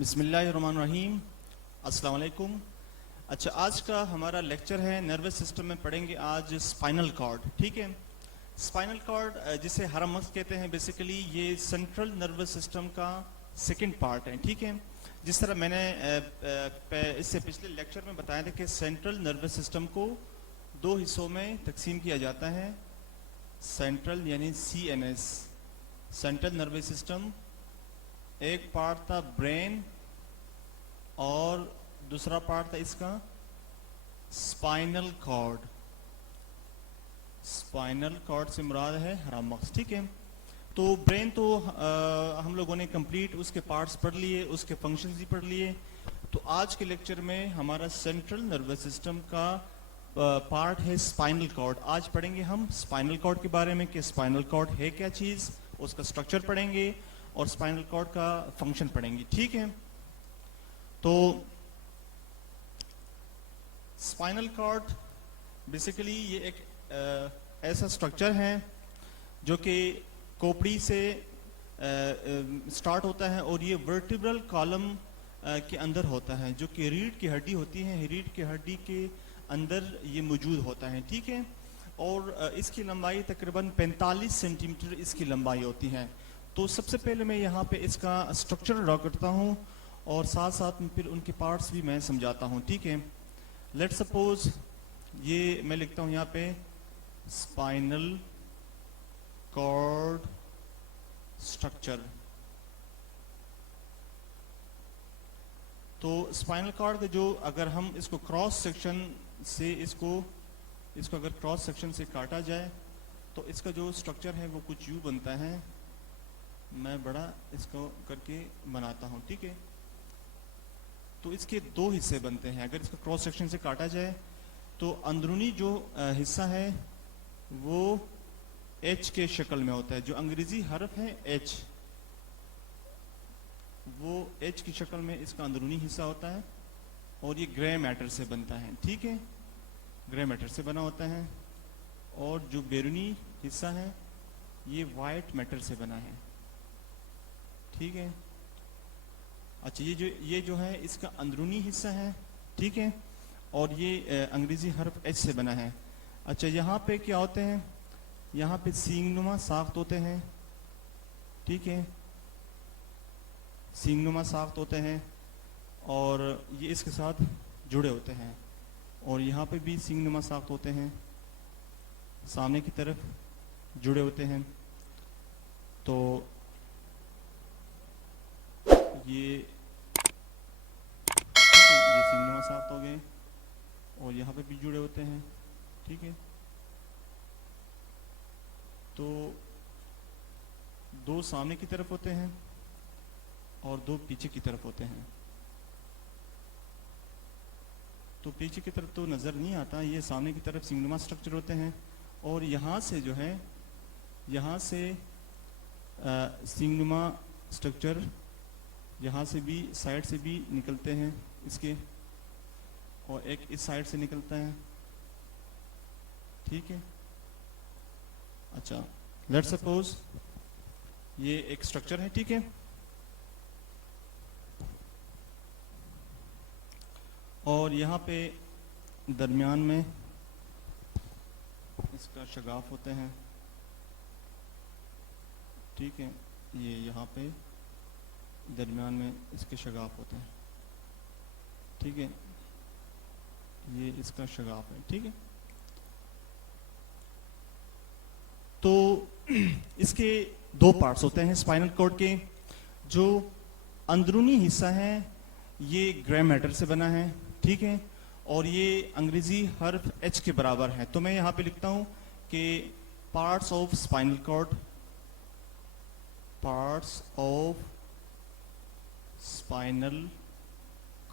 बिस्मिल्लाहिर्रहमानिर्रहीम। अस्सलाम वालेकुम। अच्छा, आज का हमारा लेक्चर है नर्वस सिस्टम में पढ़ेंगे आज स्पाइनल कॉर्ड। ठीक है, स्पाइनल कॉर्ड जिसे हरमस कहते हैं, बेसिकली ये सेंट्रल नर्वस सिस्टम का सेकंड पार्ट है। ठीक है, जिस तरह मैंने इससे पिछले लेक्चर में बताया था कि सेंट्रल नर्वस सिस्टम को दो हिस्सों में तकसीम किया जाता है। सेंट्रल यानी CNS, सेंट्रल नर्वस सिस्टम, एक पार्ट था ब्रेन और दूसरा पार्ट था इसका स्पाइनल कॉर्ड। स्पाइनल कॉर्ड से मुराद है हरामक्स। ठीक है, तो ब्रेन तो हम लोगों ने कंप्लीट उसके पार्ट्स पढ़ लिए, उसके फंक्शंस भी पढ़ लिए। तो आज के लेक्चर में हमारा सेंट्रल नर्वस सिस्टम का पार्ट है स्पाइनल कॉर्ड। आज पढ़ेंगे हम स्पाइनल कॉर्ड के बारे में कि स्पाइनल कॉर्ड है क्या चीज़, उसका स्ट्रक्चर पढ़ेंगे और स्पाइनल कॉर्ड का फंक्शन पढ़ेंगे। ठीक है, तो स्पाइनल कॉर्ड बेसिकली ये एक ऐसा स्ट्रक्चर है जो कि खोपड़ी से स्टार्ट होता है और ये वर्टिब्रल कॉलम के अंदर होता है, जो कि रीढ़ की हड्डी होती है। रीढ़ की हड्डी के अंदर ये मौजूद होता है। ठीक है, और इसकी लंबाई तकरीबन 45 सेंटीमीटर इसकी लंबाई होती है। तो सबसे पहले मैं यहाँ पे इसका स्ट्रक्चर ड्रॉ करता हूँ और साथ साथ में फिर उनके पार्ट्स भी मैं समझाता हूँ। ठीक है, लेट्स सपोज ये मैं लिखता हूँ यहाँ पे स्पाइनल कॉर्ड स्ट्रक्चर। तो स्पाइनल कॉर्ड का जो, अगर हम इसको क्रॉस सेक्शन से इसको अगर क्रॉस सेक्शन से काटा जाए तो इसका जो स्ट्रक्चर है वो कुछ यूँ बनता है। मैं बड़ा इसको करके बनाता हूँ। ठीक है, तो इसके दो हिस्से बनते हैं। अगर इसका क्रॉस सेक्शन से काटा जाए तो अंदरूनी जो हिस्सा है वो H के शक्ल में होता है। जो अंग्रेजी हर्फ है H, वो H की शक्ल में इसका अंदरूनी हिस्सा होता है और ये ग्रे मैटर से बनता है। ठीक है, ग्रे मैटर से बना होता है। और जो बैरूनी हिस्सा है ये वाइट मैटर से बना है। ठीक है, अच्छा, ये जो है इसका अंदरूनी हिस्सा है। ठीक है, और ये अंग्रेजी हर्फ H से बना है। अच्छा, यहाँ पे क्या होते हैं, यहाँ पे सींगनुमा साख्त होते हैं। ठीक है, सींगनुमा साख्त होते हैं और ये इसके साथ जुड़े होते हैं। और यहाँ पे भी सींगनुमा साख्त होते हैं, सामने की तरफ जुड़े होते हैं। तो ये सींगनुमा साख्त हो गए और यहाँ पे भी जुड़े होते हैं। ठीक है, तो दो सामने की तरफ होते हैं और दो पीछे की तरफ होते हैं। तो पीछे की तरफ तो नज़र नहीं आता, ये सामने की तरफ सींगनुमा स्ट्रक्चर होते हैं। और यहाँ से जो है, यहाँ से सींगनुमा स्ट्रक्चर यहाँ से भी, साइड से भी निकलते हैं इसके, और एक इस साइड से निकलता है। ठीक है, अच्छा, लेट्स सपोज ये एक स्ट्रक्चर है। ठीक है, और यहाँ पे दरमियान में इसका शगाफ होते हैं। ठीक है, ये यहाँ पे दरमियान में इसके शगाफ होते हैं। ठीक है, ये इसका शगाफ है। ठीक है, तो इसके दो पार्ट्स होते हैं स्पाइनल कॉर्ड के। जो अंदरूनी हिस्सा है ये ग्रे मैटर से बना है। ठीक है, और ये अंग्रेजी हर्फ H के बराबर है। तो मैं यहाँ पे लिखता हूँ कि parts of spinal cord, parts of spinal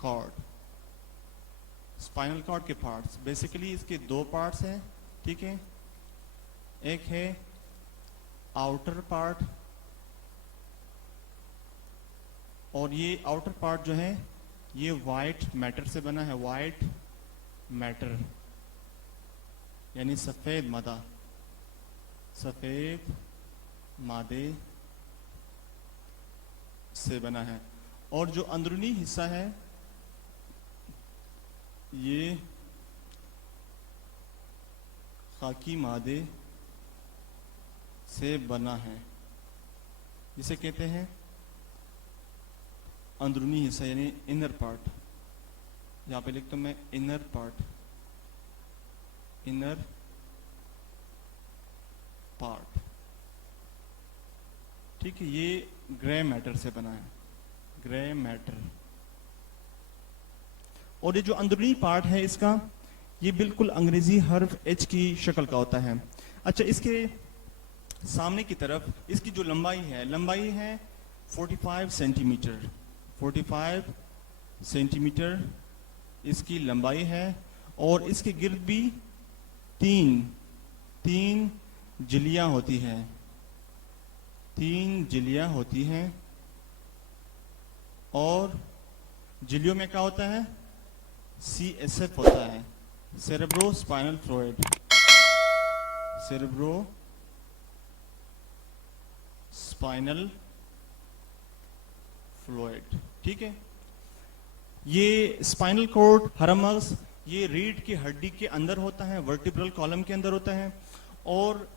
cord, spinal cord के पार्ट्स। बेसिकली इसके दो पार्ट्स हैं। ठीक है, एक है आउटर पार्ट और ये आउटर पार्ट जो है ये वाइट मैटर से बना है। वाइट मैटर यानी सफ़ेद मादा, सफ़ेद मादे से बना है। और जो अंदरूनी हिस्सा है ये खाकी मादे से बना है, जिसे कहते हैं अंदरूनी हिस्सा यानी इनर पार्ट। यहाँ पे लिखता हूं मैं इनर पार्ट, इनर पार्ट। ठीक है, ये ग्रे मैटर से बना है, ग्रे मैटर। और ये जो अंदरूनी पार्ट है इसका, ये बिल्कुल अंग्रेजी हर्फ एच की शक्ल का होता है। अच्छा, इसके सामने की तरफ इसकी जो लंबाई है 45 सेंटीमीटर, 45 सेंटीमीटर इसकी लंबाई है। और इसके गिर्द भी तीन झिल्लियां होती हैं, 3 झिल्लियां होती हैं। और झिल्लियों में क्या होता है? CSF होता है, cerebro spinal fluid, cerebro spinal fluid. ठीक है, ये स्पाइनल कॉर्ड हरमस ये रीढ़ की हड्डी के अंदर होता है, वर्टिब्रल कॉलम के अंदर होता है। और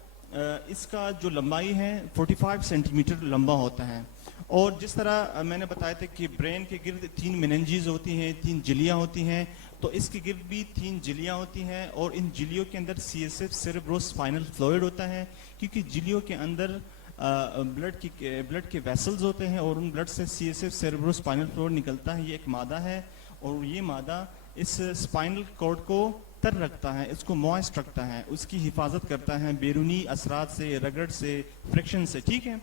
इसका जो लंबाई है 45 सेंटीमीटर लंबा होता है। और जिस तरह मैंने बताया था कि ब्रेन के गिर्द 3 मेनिंजेस होती हैं, 3 झिल्लियां होती हैं, तो इसके गिर्द भी 3 झिल्लियां होती हैं। और इन झिल्लियों के अंदर CSF सेरेब्रो स्पाइनल फ्लूइड होता है, क्योंकि झिल्लियों के अंदर ब्लड के वेसल्स होते हैं और उन ब्लड से CSF सेरेब्रो स्पाइनल फ्लूइड निकलता है। ये एक मादा है और ये मादा इस स्पाइनल कॉर्ड को तर रखता है, इसको मॉइस्ट रखता है, उसकी हिफाजत करता है बैरूनी असरात से, रगड़ से, फ्रिक्शन से। ठीक है,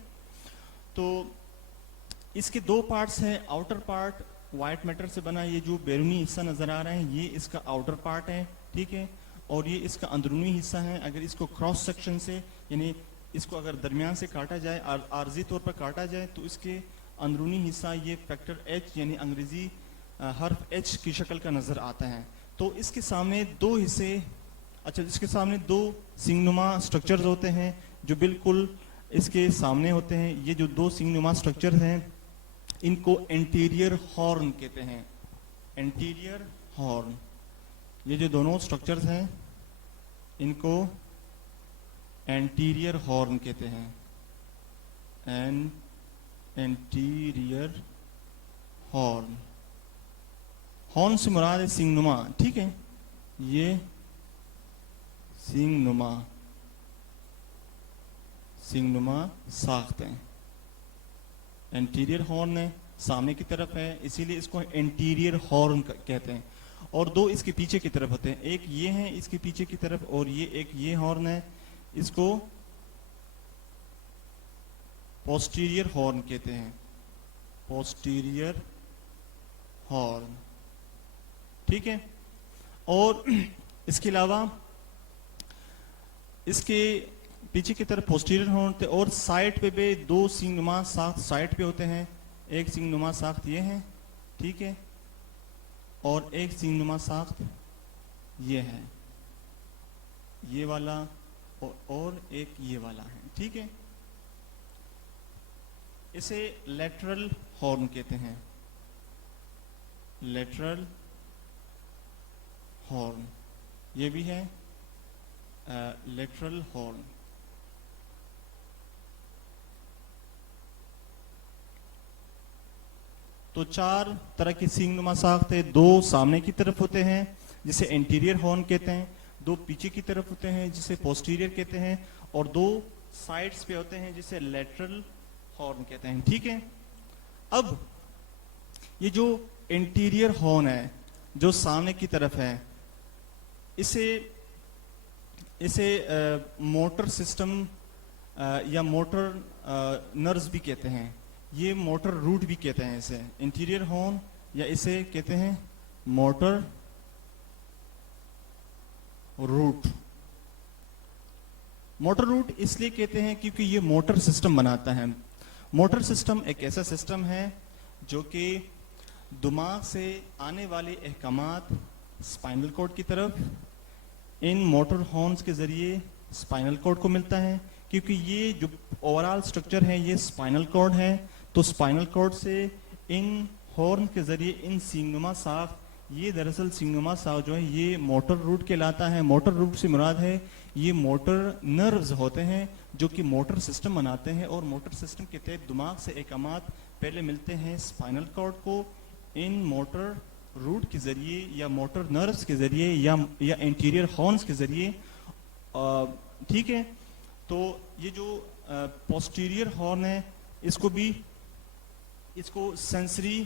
तो इसके 2 पार्ट्स हैं। आउटर पार्ट व्हाइट मैटर से बना, ये जो बैरूनी हिस्सा नजर आ रहा है ये इसका आउटर पार्ट है। ठीक है, और ये इसका अंदरूनी हिस्सा है। अगर इसको क्रॉस सेक्शन से यानी इसको अगर दरमियान से काटा जाए, आर्जी तौर पर काटा जाए, तो इसके अंदरूनी हिस्सा ये फैक्टर H यानी अंग्रेजी हर्फ H की शक्ल का नजर आता है। तो इसके सामने 2 हिस्से, अच्छा इसके सामने 2 सिंगनुमा स्ट्रक्चर्स होते हैं जो बिल्कुल इसके सामने होते हैं। ये जो 2 सिंगनुमा स्ट्रक्चर्स हैं इनको एंटीरियर हॉर्न कहते हैं, एंटीरियर हॉर्न। ये जो दोनों स्ट्रक्चर्स हैं इनको एंटीरियर हॉर्न कहते हैं, एंटीरियर हॉर्न। हॉर्न से मुराद है सिंगनुमा। ठीक है, ये सिंगनुमा साख्त है, एंटीरियर हॉर्न है, सामने की तरफ है, इसीलिए इसको एंटीरियर हॉर्न कहते हैं। और 2 इसके पीछे की तरफ होते हैं, एक ये है इसके पीछे की तरफ और ये हॉर्न है, इसको पोस्टीरियर हॉर्न कहते हैं, पोस्टीरियर हॉर्न। ठीक है, और इसके अलावा इसके पीछे की तरफ पोस्टीरियर हॉर्न होते हैं और साइड पे भी 2 सिंगनुमा साख्त साइड पे होते हैं। एक सिंगनुमा साख्त ये है, ठीक है, और एक सिंगनुमा साख्त ये है, ये वाला और एक ये वाला है। ठीक है, इसे लेटरल हॉर्न कहते हैं, लेटरल हॉर्न। ये भी है लेटरल हॉर्न। तो 4 तरह की सिंगनुमा साख्त है। 2 सामने की तरफ होते हैं जिसे एंटीरियर हॉर्न कहते हैं, 2 पीछे की तरफ होते हैं जिसे पोस्टीरियर कहते हैं, और 2 साइड्स पे होते हैं जिसे लेटरल हॉर्न कहते हैं। ठीक है, अब ये जो एंटीरियर हॉर्न है जो सामने की तरफ है, इसे मोटर सिस्टम या मोटर नर्व्स भी कहते हैं, ये मोटर रूट भी कहते हैं इसे, इंटीरियर हॉर्न, या इसे कहते हैं मोटर रूट। मोटर रूट इसलिए कहते हैं क्योंकि ये मोटर सिस्टम बनाता है। मोटर सिस्टम एक ऐसा सिस्टम है जो कि दिमाग से आने वाले अहकामात स्पाइनल कॉर्ड की तरफ इन मोटर हॉर्न्स के जरिए स्पाइनल कॉर्ड को मिलता है। क्योंकि ये जो ओवरऑल स्ट्रक्चर है ये स्पाइनल कॉर्ड है, तो स्पाइनल कॉर्ड से इन हॉर्न के जरिए इन सिंगमा साख, ये दरअसल सिंगमा साख जो है ये मोटर रूट कहलाता है। मोटर रूट से मुराद है ये मोटर नर्व्स होते हैं जो कि मोटर सिस्टम बनाते हैं, और मोटर सिस्टम के तहत दिमाग से अहकामात पहले मिलते हैं स्पाइनल कॉर्ड को। इन मोटर रूट के जरिए या मोटर नर्व्स के जरिए या एंटीरियर हॉर्न्स के जरिए, ठीक है। तो ये जो पोस्टीरियर हॉर्न है इसको सेंसरी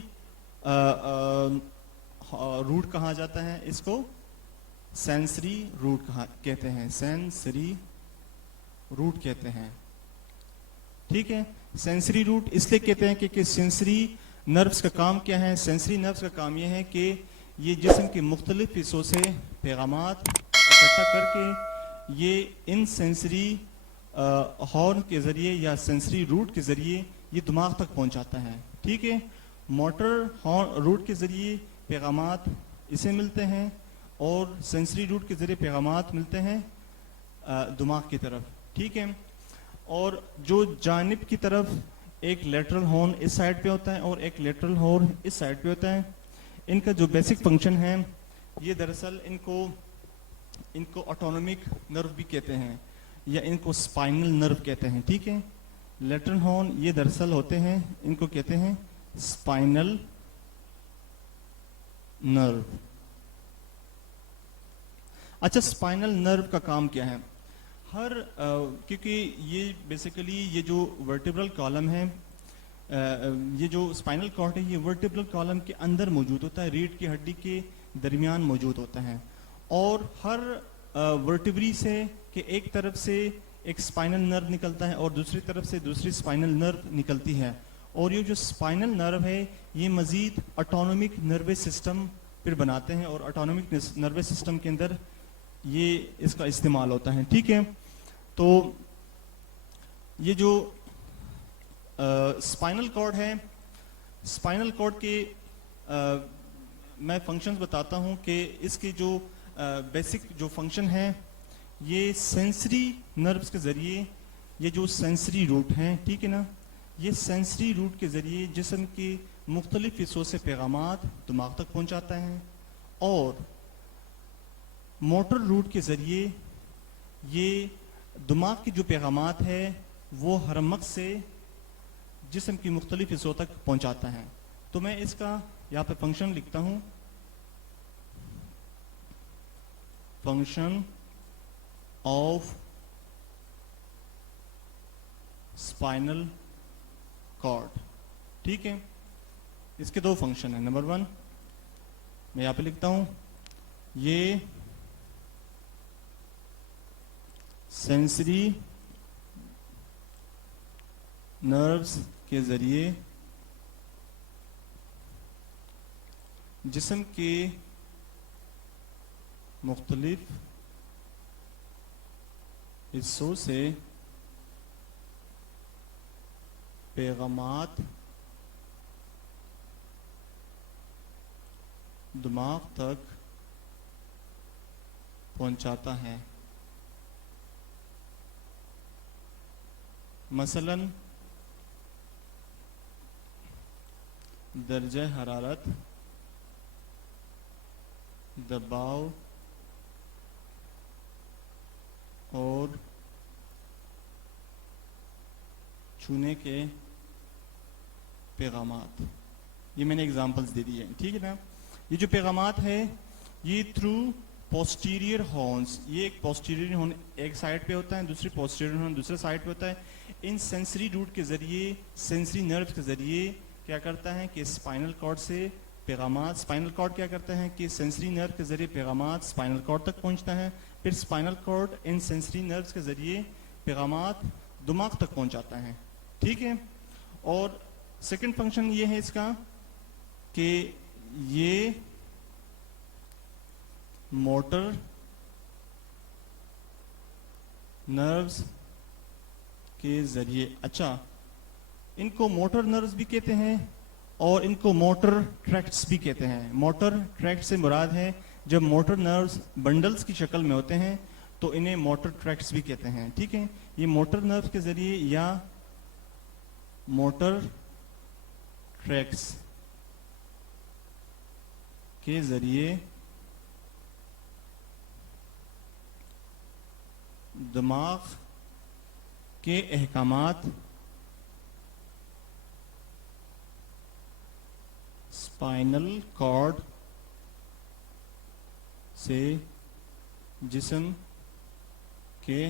रूट कहा जाता है, इसको सेंसरी रूट कहते हैं, सेंसरी रूट कहते हैं, ठीक है। सेंसरी रूट इसलिए कहते हैं कि सेंसरी नर्व्स का काम क्या है। सेंसरी नर्व्स का काम यह है कि ये जिस्म के मुख्तलिफ हिस्सों से पैगामात इकट्ठा करके ये इन सेंसरी हॉर्न के जरिए या सेंसरी रूट के जरिए ये दिमाग तक पहुंचाता है, ठीक है। मोटर हॉर्न रूट के जरिए पैगामात इसे मिलते हैं और सेंसरी रूट के जरिए पैगामात मिलते हैं दिमाग की तरफ, ठीक है। और जो जानिब की तरफ एक लेटरल हॉर्न इस साइड पे होता है और एक लेटरल हॉर्न इस साइड पे होता है, इनका जो बेसिक फंक्शन है ये दरअसल इनको ऑटोनोमिक नर्व भी कहते हैं या इनको स्पाइनल नर्व कहते हैं, ठीक है। लेटरल हॉर्न ये दरअसल होते हैं, इनको कहते हैं स्पाइनल नर्व। अच्छा, स्पाइनल नर्व का काम क्या है? क्योंकि ये बेसिकली ये जो वर्टिब्रल कॉलम है, ये जो स्पाइनल कॉर्ड है ये वर्टिब्रल कॉलम के अंदर मौजूद होता है, रीढ़ की हड्डी के दरमियान मौजूद होता है। और हर वर्टिब्री से कि एक तरफ से एक स्पाइनल नर्व निकलता है और दूसरी तरफ से दूसरी स्पाइनल नर्व निकलती है, और ये जो स्पाइनल नर्व है ये मजीद ऑटोनोमिक नर्वस सिस्टम फिर बनाते हैं और ऑटोनोमिक नर्वस सिस्टम के अंदर ये इसका इस्तेमाल होता है, ठीक है। तो ये जो स्पाइनल कॉर्ड है, स्पाइनल कॉर्ड के मैं फंक्शंस बताता हूं कि इसके जो बेसिक जो फंक्शन है ये सेंसरी नर्व्स के जरिए, ये जो सेंसरी रूट हैं, ठीक है ना, ये सेंसरी रूट के जरिए जिस्म के मुख्तलिफ हिस्सों से पैगामात दिमाग तक पहुंचाता है, और मोटर रूट के जरिए ये दिमाग की जो पैगामात है वो हरमक से जिस्म की मुख्तलिफ हिस्सों तक पहुंचाता है। तो मैं इसका यहाँ पे फंक्शन लिखता हूं, फंक्शन ऑफ स्पाइनल कॉर्ड, ठीक है। इसके दो फंक्शन है। नंबर 1 मैं यहाँ पे लिखता हूं, ये सेंसरी नर्व्स के जरिए जिस्म के मुख्तलिफ हिस्सों से पैगामात दिमाग तक पहुंचाता है। मसलन दर्जा हरारत, दबाव और छूने के पैगामात, ये मैंने एग्जांपल्स दे दिए हैं, ठीक है ना। ये जो पैगामात है ये थ्रू पोस्टीरियर हॉर्न्स, ये एक पोस्टीरियर हॉर्न एक साइड पे होता है, दूसरी पोस्टीरियर हॉर्न दूसरे साइड पे होता है। इन सेंसरी रूट के जरिए, सेंसरी नर्व के जरिए क्या करता है कि स्पाइनल कॉर्ड से पैगामात, स्पाइनल कॉर्ड क्या करता है कि सेंसरी नर्व के जरिए पैगामात स्पाइनल कॉर्ड तक पहुंचता है, फिर स्पाइनल कॉर्ड इन सेंसरी नर्व्स के जरिए पैगामात दिमाग तक पहुंचाता है, ठीक है। और सेकंड फंक्शन ये है इसका कि ये मोटर नर्व्स के जरिए, अच्छा इनको मोटर नर्व्स भी कहते हैं और इनको मोटर ट्रैक्ट्स भी कहते हैं। मोटर ट्रैक्ट से मुराद है जब मोटर नर्व्स बंडल्स की शक्ल में होते हैं तो इन्हें मोटर ट्रैक्ट्स भी कहते हैं, ठीक है। ये मोटर नर्व्स के जरिए या मोटर ट्रैक्ट्स के जरिए दिमाग के अहकामात स्पाइनल कॉर्ड से जिस्म के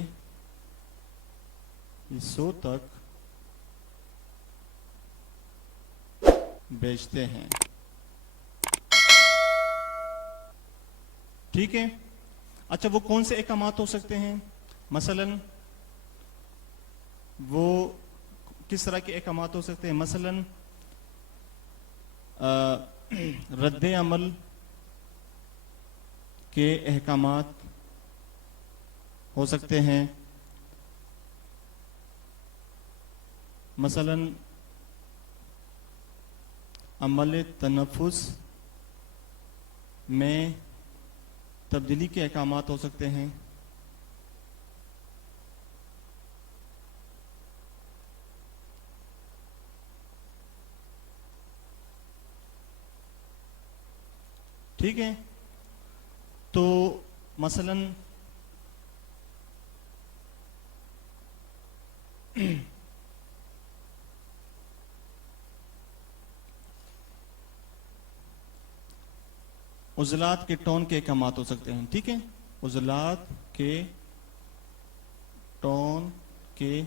हिस्सों तक भेजते हैं। ठीक है। अच्छा, वो कौन से अहकामात हो सकते हैं? मसलन वो किस तरह के अहकामात हो सकते हैं? मसलन रद्द अमल के अहकामात हो सकते हैं। मसलन अमल तनफ़ुस में तब्दीली के अहकामात हो सकते हैं। ठीक है। तो मसलन उज़लात के टोन के अहकामात हो सकते हैं। ठीक है, उज़लात के टोन के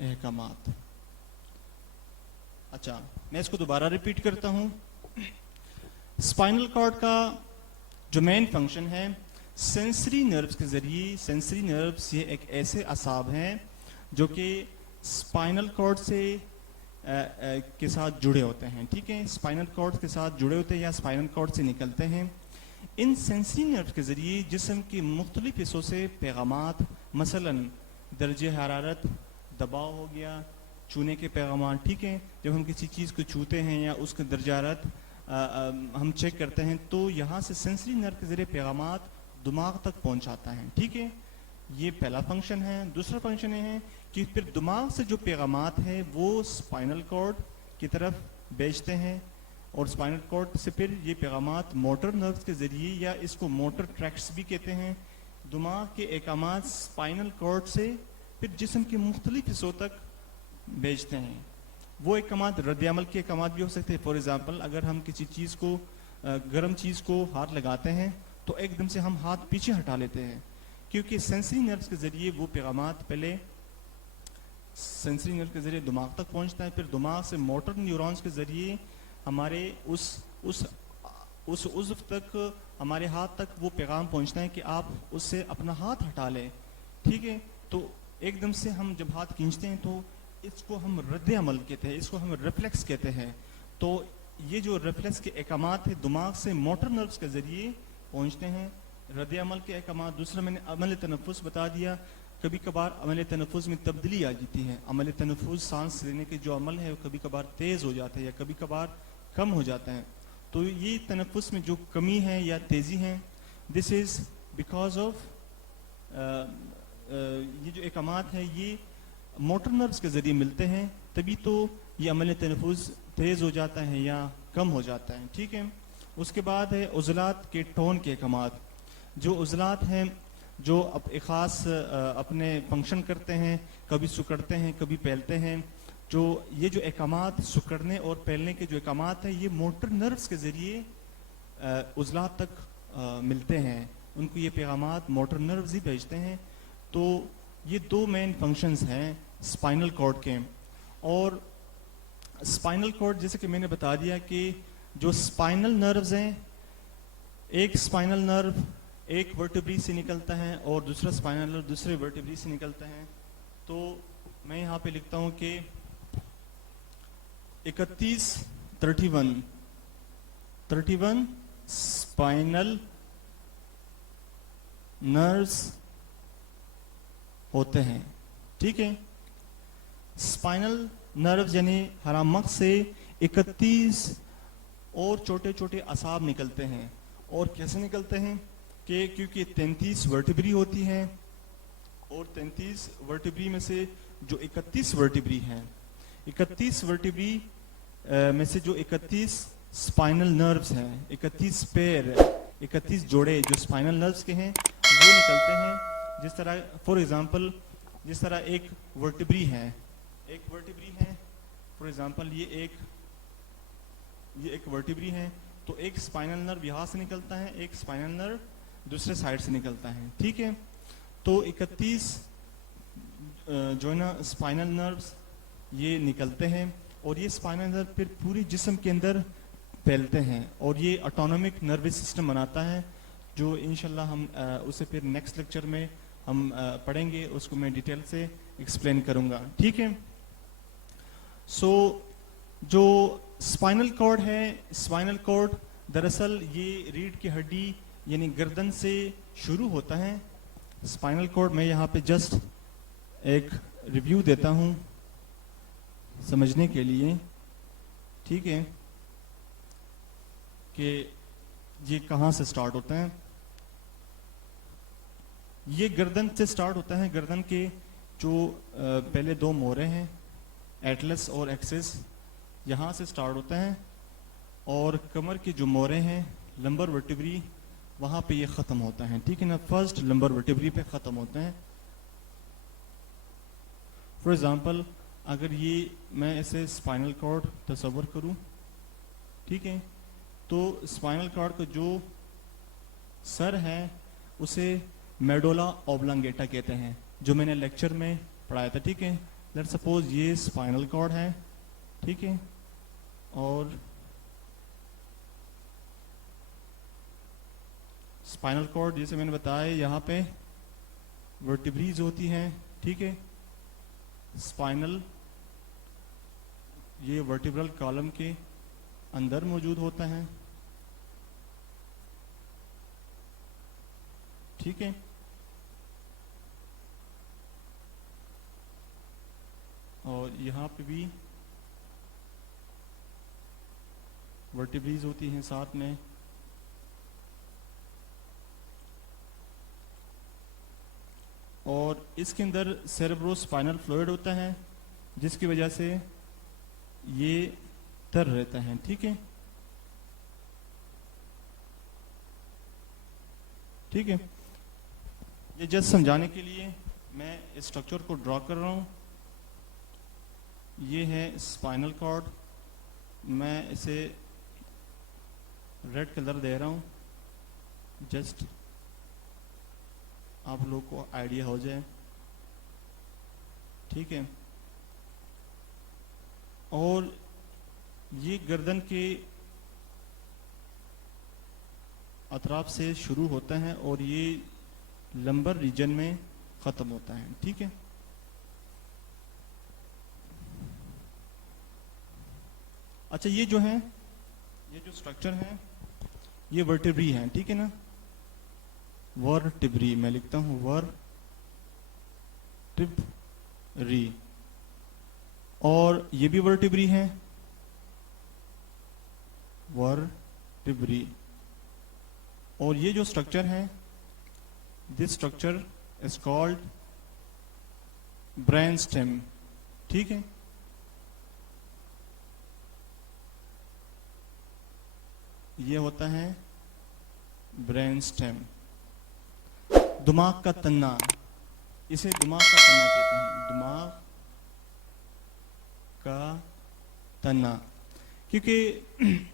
अहकामात। अच्छा, मैं इसको दोबारा रिपीट करता हूं। स्पाइनल कॉर्ड का जो मेन फंक्शन है, सेंसरी नर्व्स के जरिए, सेंसरी नर्व्स ये एक ऐसे असाब हैं जो कि स्पाइनल कॉर्ड से के साथ जुड़े होते हैं। ठीक है, स्पाइनल कॉर्ड के साथ जुड़े होते हैं या स्पाइनल कॉर्ड से निकलते हैं। इन सेंसरी नर्व के जरिए जिस्म के मुख्तलिफ हिस्सों से पैगामात, मसलन दर्जे हरारत, दबाव हो गया, छूने के पैगामात। ठीक है, जब हम किसी चीज़ को छूते हैं या उसका दर्जा हरारत हम चेक करते हैं तो यहाँ से सेंसरी नर्व के जरिए पैगामात दिमाग तक पहुँचाता है। ठीक है, ये पहला फंक्शन है। दूसरा फंक्शन ये है कि फिर दिमाग से जो पैगामात है वो स्पाइनल कॉर्ड की तरफ भेजते हैं और स्पाइनल कॉर्ड से फिर ये पैगामात मोटर नर्व्स के जरिए, या इसको मोटर ट्रैक्ट्स भी कहते हैं, दिमाग के अहकामात स्पाइनल कॉर्ड से फिर जिस्म के मुख्तलिफ हिस्सों तक भेजते हैं। वो अहकामात रद्द अमल के अहकामात भी हो सकते हैं। फॉर एग्जाम्पल, अगर हम किसी चीज़ को गर्म चीज़ को हाथ लगाते हैं तो एकदम से हम हाथ पीछे हटा लेते हैं, क्योंकि सेंसरी नर्व्स के जरिए वो पैगामात पहले सेंसरी नर्व के जरिए दिमाग तक पहुंचता है, फिर दिमाग से मोटर न्यूरॉन्स के जरिए हमारे उस उज़्व तक, हमारे हाथ तक वो पैगाम पहुंचता है कि आप उससे अपना हाथ हटा लें। ठीक है, तो एकदम से हम जब हाथ खींचते हैं तो इसको हम रद्द अमल कहते हैं, इसको हम रिफ्लेक्स कहते हैं। तो ये जो रिफ्लेक्स के अहकामात है दिमाग से मोटर नर्व्स के जरिए पहुंचते हैं। रद्द अमल के अहकामात। दूसरा मैंने अमल तनफ़ुस बता दिया। कभी कभार अमल तनफ़ुस में तब्दीली आ जाती है। अमल तनफ़ुस, सांस लेने के जो अमल है वो कभी कभार तेज़ हो जाता है या कभी कभार कम हो जाता है। तो ये तनफ़ुस में जो कमी है या तेज़ी है, दिस इज़ बिकॉज ऑफ ये जो अहकामात है ये मोटर नर्व्स के ज़रिए मिलते हैं, तभी तो ये अमल तनफ़ुस तेज़ हो जाता है या कम हो जाता है। ठीक है, उसके बाद है उज़लात के टोन के अहकामात। जो उज़लात हैं जो एक ख़ास अपने फंक्शन करते हैं, कभी सुकड़ते हैं कभी फैलते हैं। जो ये जो अहकामात सुकड़ने और फैलने के जो अहकामात हैं ये मोटर नर्व्स के ज़रिए उज़लात तक मिलते हैं। उनको ये पैगामात मोटर नर्व्स ही भेजते हैं। तो ये दो मेन फंक्शंस हैं स्पाइनल कॉर्ड के। और स्पाइनल कॉर्ड, जैसे कि मैंने बता दिया कि जो स्पाइनल नर्व्स हैं, एक स्पाइनल नर्व एक वर्टिब्री से निकलता है और दूसरा स्पाइनल नर्व दूसरे वर्टिब्री से निकलता है। तो मैं यहाँ पे लिखता हूँ कि 31 स्पाइनल नर्व्स होते हैं। ठीक है, स्पाइनल नर्व्स यानी हरामख से 31 और छोटे छोटे असाब निकलते हैं। और कैसे निकलते हैं कि क्योंकि 33 वर्टिब्री होती हैं और 33 वर्टिब्री में से जो 31 वर्टिब्री हैं, 31 वर्टिब्री में से जो 31 स्पाइनल नर्व्स हैं, 31 पेयर, 31 जोड़े जो स्पाइनल नर्व्स के हैं वो निकलते हैं। जिस तरह फॉर एग्जांपल, जिस तरह एक वर्टिब्री है, फॉर एग्जांपल ये एक वर्टिब्री है, तो एक स्पाइनल नर्व यहाँ से निकलता है, एक स्पाइनल नर्व दूसरे साइड से निकलता है, ठीक है। तो 31 जो है ना स्पाइनल नर्व्स ये निकलते हैं और ये स्पाइनल नर्व फिर पूरे जिस्म के अंदर फैलते हैं और ये ऑटोनॉमिक नर्वस सिस्टम बनाता है, जो इंशाल्लाह हम उसे फिर नेक्स्ट लेक्चर में हम पढ़ेंगे, उसको मैं डिटेल से एक्सप्लेन करूंगा, ठीक है। सो जो स्पाइनल कॉर्ड है, स्पाइनल कॉर्ड दरअसल ये रीढ़ की हड्डी यानी गर्दन से शुरू होता है। स्पाइनल कॉर्ड में यहाँ पे जस्ट एक रिव्यू देता हूँ समझने के लिए, ठीक है, कि ये कहाँ से स्टार्ट होता है। ये गर्दन से स्टार्ट होता है। गर्दन के जो पहले दो मोरे हैं, एटलस और एक्सिस, यहाँ से स्टार्ट होता है और कमर के जो मोरे हैं, लंबर वर्टिब्री, वहाँ पे ये ख़त्म होता है, ठीक है ना। फर्स्ट लंबर वर्टिब्री पे ख़त्म होते हैं। फॉर एग्जांपल अगर ये मैं इसे स्पाइनल कॉर्ड तस्वर करूं, ठीक है, तो स्पाइनल कॉर्ड का जो सर है उसे मेडोला ऑब्लांगेटा कहते हैं, जो मैंने लेक्चर में पढ़ाया था, ठीक है। लेट्स सपोज ये स्पाइनल कॉर्ड है, ठीक है, और स्पाइनल कॉर्ड जैसे मैंने बताया यहाँ पे वर्टिब्रीज होती हैं, ठीक है। स्पाइनल ये वर्टिब्रल कॉलम के अंदर मौजूद होता है, ठीक है। और यहाँ पे भी वर्टिब्रीज होती हैं साथ में। और इसके अंदर सेरेब्रोस्पाइनल फ्लूइड होता है, जिसकी वजह से ये तर रहता है, ठीक है, ठीक है। ये जस्ट समझाने के लिए मैं इस स्ट्रक्चर को ड्रॉ कर रहा हूं। ये है स्पाइनल कॉर्ड, मैं इसे रेड कलर दे रहा हूं, जस्ट आप लोग को आइडिया हो जाए, ठीक है। और ये गर्दन के अतराफ से शुरू होता है और ये लंबर रीजन में खत्म होता है, ठीक है। अच्छा, ये जो है, ये जो स्ट्रक्चर है ये वर्टिब्री है, ठीक है ना, वर्टिब्री, मैं लिखता हूं वर्टिब्री, और ये भी वर्टिब्री है, वर्टिब्री। और ये जो स्ट्रक्चर है, this structure is called brain stem, ठीक है। ये होता है ब्रेन स्टेम, दिमाग का तन्ना, इसे दिमाग का तन्ना कहते हैं, दिमाग का तन्ना, क्योंकि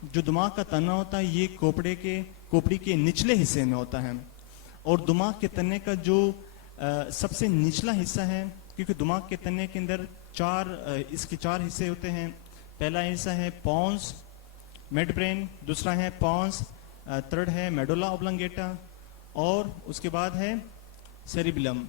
जो दिमाग का तन्ना होता है ये खोपड़ी के निचले हिस्से में होता है। और दिमाग के तन्ने का जो सबसे निचला हिस्सा है, क्योंकि दिमाग के तन्ने के अंदर इसके चार हिस्से होते हैं। पहला हिस्सा है पॉन्स, मिड ब्रेन, दूसरा है पॉन्स, थर्ड है मेडुला ऑब्लांगेटा, और उसके बाद है सेरिबेलम।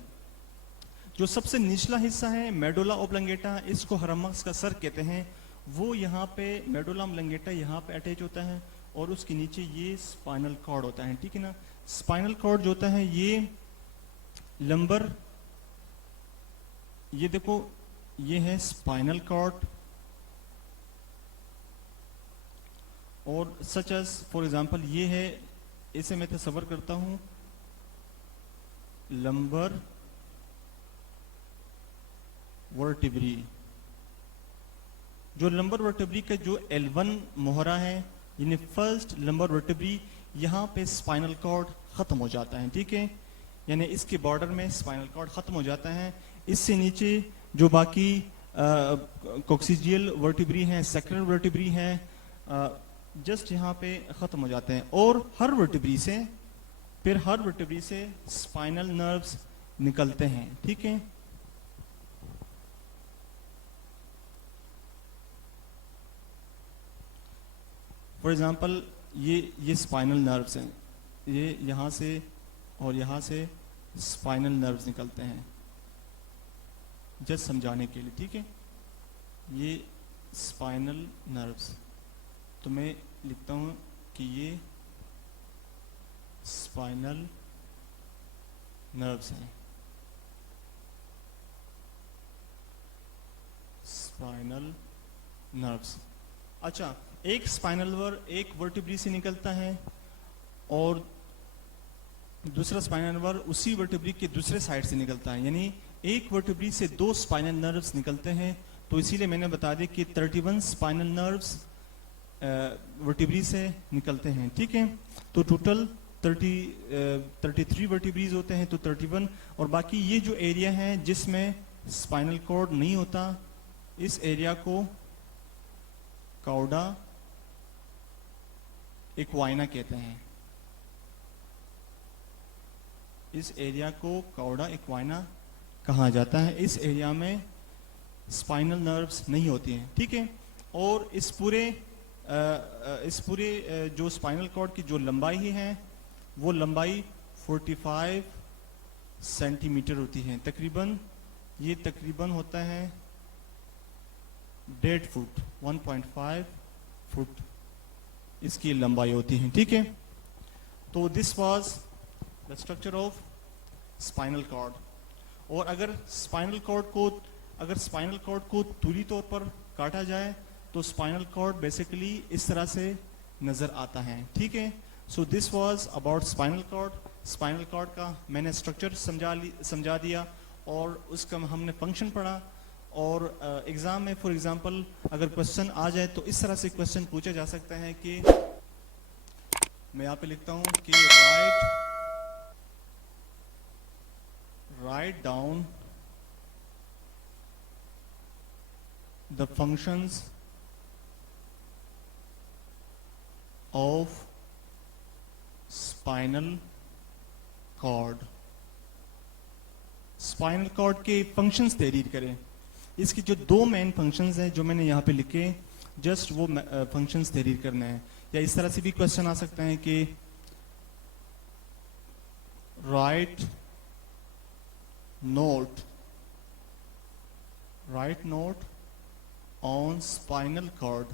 जो सबसे निचला हिस्सा है मेडुला ऑब्लांगेटा, इसको हरमक्स का सर कहते हैं, वो यहाँ पे मेडुला ऑब्लांगेटा यहाँ पे अटैच होता है और उसके नीचे ये स्पाइनल कॉर्ड होता है, ठीक है ना। स्पाइनल कॉर्ड जो होता है ये लंबर, ये देखो ये है स्पाइनल कॉर्ड, और सच एज फॉर एग्जांपल ये है, इसे मैं तस्वर करता हूं लंबर वर्टिब्री। जो लंबर वर्टिब्री का जो L1 मोहरा है यानी फर्स्ट लंबर वर्टेब्री यहाँ पे स्पाइनल कॉर्ड खत्म हो जाता है, ठीक है, यानी इसके बॉर्डर में स्पाइनल कॉर्ड खत्म हो जाता है। इससे नीचे जो बाकी कोक्सीजियल वर्टिब्री हैं, सेक्रल वर्टिब्री हैं, जस्ट यहाँ पे खत्म हो जाते हैं। और हर वर्टिब्री से स्पाइनल नर्व्स निकलते हैं, ठीक है। फॉर एग्जाम्पल ये स्पाइनल नर्व्स हैं, ये यहाँ से और यहाँ से स्पाइनल नर्व्स निकलते हैं, जस्ट समझाने के लिए, ठीक है। ये स्पाइनल नर्व्स, तो मैं लिखता हूँ कि ये स्पाइनल नर्व्स हैं, स्पाइनल नर्व्स। अच्छा, एक स्पाइनल नर्व एक वर्टिब्री से निकलता है और दूसरा स्पाइनल नर्व उसी वर्टिब्री के दूसरे साइड से निकलता है, यानी एक वर्टिब्री से दो स्पाइनल नर्व्स निकलते हैं। तो इसीलिए मैंने बता दिया कि 31 स्पाइनल नर्व्स वर्टिब्री से निकलते हैं, ठीक है। तो टोटल 33 वर्टिब्रीज होते हैं, तो 31, और बाकी ये जो एरिया है जिसमें स्पाइनल कॉर्ड नहीं होता, इस एरिया को काउडा इक्वाइना कहते हैं। इस एरिया को काउडा इक्वाइना कहा जाता है। इस एरिया में स्पाइनल नर्व्स नहीं होती हैं, ठीक है। और इस पूरे जो स्पाइनल कॉर्ड की जो लंबाई है वो लंबाई 45 सेंटीमीटर होती है तकरीबन। ये तकरीबन होता है 1.5 फुट, 1.5 फुट इसकी लंबाई होती है, ठीक है। तो this was the structure of spinal cord. और अगर स्पाइनल कॉर्ड को पूरी तौर पर काटा जाए तो स्पाइनल कॉर्ड बेसिकली इस तरह से नजर आता है, ठीक है। So this was about spinal cord. Spinal cord का मैंने स्ट्रक्चर समझा दिया और उसका हमने फंक्शन पढ़ा। और एग्जाम में फॉर एग्जांपल अगर क्वेश्चन आ जाए तो इस तरह से क्वेश्चन पूछा जा सकता है कि मैं यहाँ पे लिखता हूं कि write down the functions of spinal cord। Spinal cord के फंक्शंस तहरीर करें। इसकी जो दो मेन फंक्शंस हैं जो मैंने यहाँ पे लिखे, जस्ट वो फंक्शंस तहरीर करने हैं। या इस तरह से भी क्वेश्चन आ सकता है कि write note on spinal cord.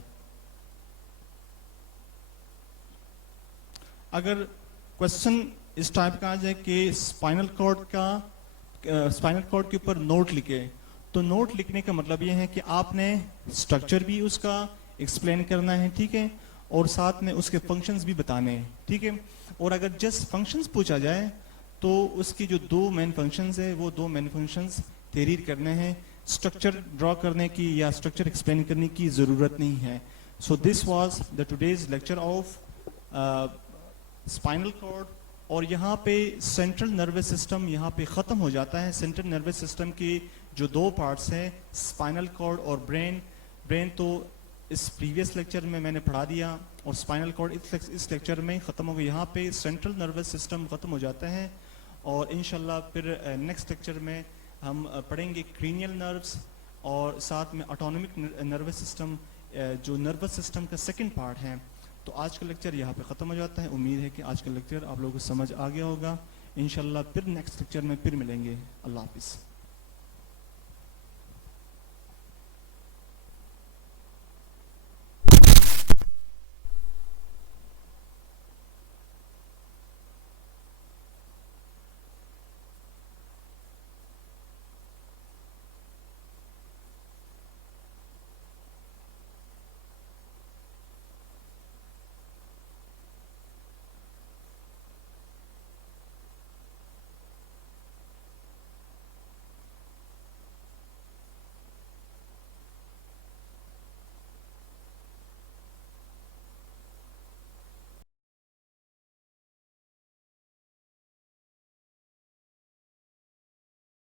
अगर क्वेश्चन इस टाइप का आ जाए कि स्पाइनल कॉर्ड के ऊपर नोट लिखे, तो नोट लिखने का मतलब यह है कि आपने स्ट्रक्चर भी उसका एक्सप्लेन करना है, ठीक है, और साथ में उसके फंक्शंस भी बताने हैं, ठीक है। और अगर जस्ट फंक्शंस पूछा जाए तो उसकी जो दो मेन फंक्शंस है वो दो मेन फंक्शंस तहरीर करने हैं, स्ट्रक्चर ड्रॉ करने की या स्ट्रक्चर एक्सप्लेन करने की जरूरत नहीं है। So this was the today's lecture of spinal cord. और यहाँ पे सेंट्रल नर्वस सिस्टम यहाँ पे ख़त्म हो जाता है। सेंट्रल नर्वस सिस्टम की जो दो पार्ट्स हैं, स्पाइनल कॉर्ड और ब्रेन तो इस प्रीवियस लेक्चर में मैंने पढ़ा दिया, और स्पाइनल कॉर्ड इस लेक्चर में ख़त्म हो गया। यहाँ पे सेंट्रल नर्वस सिस्टम ख़त्म हो जाता है। और इंशाल्लाह फिर नेक्स्ट लेक्चर में हम पढ़ेंगे क्रीनियल नर्व्स और साथ में ऑटोनॉमिक नर्वस सिस्टम, जो नर्वस सिस्टम का सेकंड पार्ट है। तो आज का लेक्चर यहाँ पे ख़त्म हो जाता है। उम्मीद है कि आज का लेक्चर आप लोगों को समझ आ गया होगा। इंशाल्लाह फिर नेक्स्ट लेक्चर में फिर मिलेंगे। अल्लाह हाफिज़।